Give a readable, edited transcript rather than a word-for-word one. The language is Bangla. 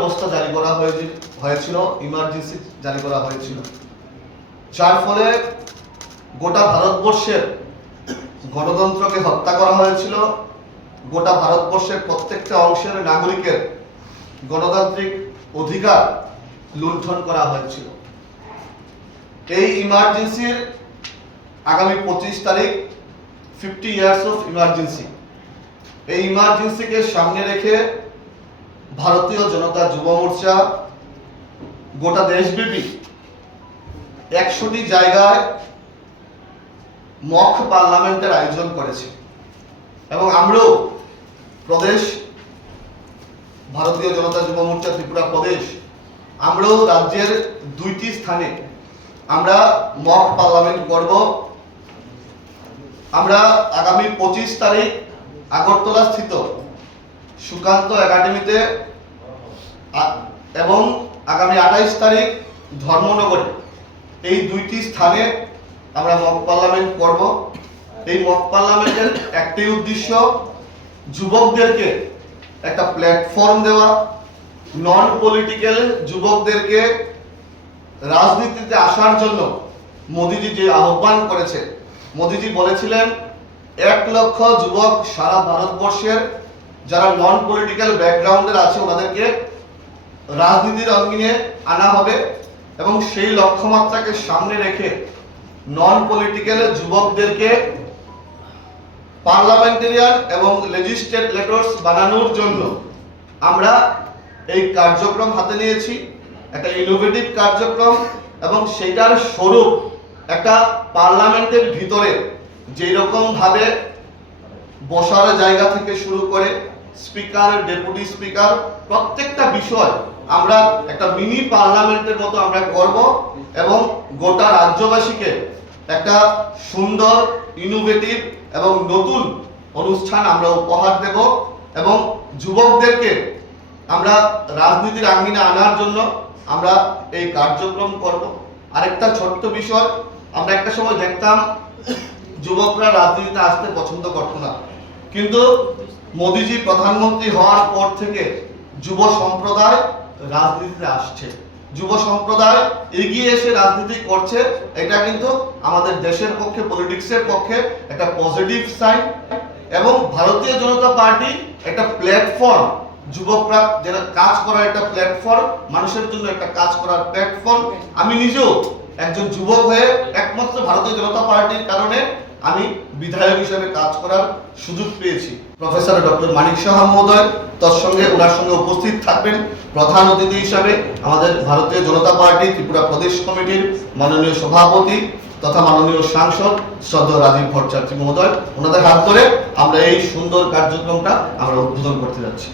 অবস্থা জারি করা হয়েছিল, ইমার্জেন্সি জারি করা হয়েছিল, যার ফলে গোটা ভারতবর্ষের গণতন্ত্রকে হত্যা করা হয়েছিল। গোটা ভারতবর্ষের প্রত্যেকটা অংশের নাগরিকের গণতান্ত্রিক অধিকার লুণ্ঠন করা হয়েছিল। এই ইমার্জেন্সির আগামী 25 তারিখ 50 ইয়ার্স অফ ইমার্জেন্সি। এই ইমার্জেন্সিকে সামনে রেখে ভারতীয় জনতা যুব মোর্চা গোটা দেশব্যাপী 100টি জায়গায় মক পার্লামেন্টের আয়োজন করেছে এবং আমরাও প্রদেশ ভারতীয় জনতা যুব মোর্চা ত্রিপুরা প্রদেশ আমরাও রাজ্যের 2টি স্থানে আমরা মক পার্লামেন্ট করব। আমরা আগামী 25 তারিখ আগরতলা স্থিত সুকান্ত একাডেমিতে এবং আগামী 28 তারিখ ধর্মনগরে, এই 2টি স্থানে আমরা মক পার্লামেন্ট করব। এই মক পার্লামেন্টের একটাই উদ্দেশ্য, যুবকদেরকে একটা প্ল্যাটফর্ম দেওয়া, নন পলিটিক্যাল যুবকদেরকে রাজনীতিতে আসার জন্য মোদিজি যে আহ্বান করেছে। মোদিজি বলেছিলেন 1 লক্ষ যুবক সারা ভারতবর্ষের যারা নন পলিটিক্যাল ব্যাকগ্রাউন্ডের আছে ওনাদেরকে রাজনীতির অঙ্গনে আনা হবে এবং সেই লক্ষ্যমাত্রাকে সামনে রেখে নন পলিটিক্যাল যুবকদেরকে পার্লামেন্টারিয়ান এবং লেজিসলেটর্স বানানোর জন্য আমরা এই কার্যক্রম হাতে নিয়েছি। একটা ইনোভেটিভ কার্যক্রম এবং সেটার স্বরূপ একটা পার্লামেন্টের ভিতরে যেই রকম ভাবে বসার জায়গা থেকে শুরু করে স্পিকার, ডেপুটি স্পিকার, প্রত্যেকটা বিষয় আমরা একটা মিনি পার্লামেন্টের মতো আমরা করব এবং গোটা রাজ্যবাসীকে একটা সুন্দর, ইনোভেটিভ এবং নতুন অনুষ্ঠান আমরা উপহার দেব এবং যুবকদেরকে আমরা রাজনীতির আঙ্গিনে আনার জন্য আমরা এই কার্যক্রম করব। আরেকটা ছোট্ট বিষয়, আমরা একটা সময় দেখতাম যুবকরা রাজনীতিতে আসতে পছন্দ করত না, কিন্তু মোদিজি প্রধানমন্ত্রী হওয়ার পর থেকে যুব সম্প্রদায় রাজনীতিতে আসছে, যুব সম্প্রদায় এগিয়ে এসে রাজনীতি করছে। এটা কিন্তু আমাদের দেশের পক্ষে, পলিটিক্সের পক্ষে একটা পজিটিভ সাইন এবং ভারতীয় জনতা পার্টি একটা প্ল্যাটফর্ম, যুবকরা যারা কাজ করার একটা প্ল্যাটফর্ম, মানুষের জন্য একটা কাজ করার প্ল্যাটফর্ম। আমি নিজেও একজন যুবক হয়ে একমাত্র ভারতীয় জনতা পার্টির কারণে আমি বিধায়ক হিসেবে কাজ করার সুযোগ পেয়েছি। প্রফেসর ডক্টর মানিক সাহা মহোদয় তার সঙ্গে ওনার সঙ্গে উপস্থিত থাকবেন প্রধান অতিথি হিসাবে আমাদের ভারতীয় জনতা পার্টি ত্রিপুরা প্রদেশ কমিটির মাননীয় সভাপতি তথা মাননীয় সাংসদ শ্রদ্ধেয় রাজীব ভট্টাচার্য মহোদয়। ওনাদের হাত ধরে আমরা এই সুন্দর কার্যক্রমটা আমরা উদ্বোধন করতে যাচ্ছি।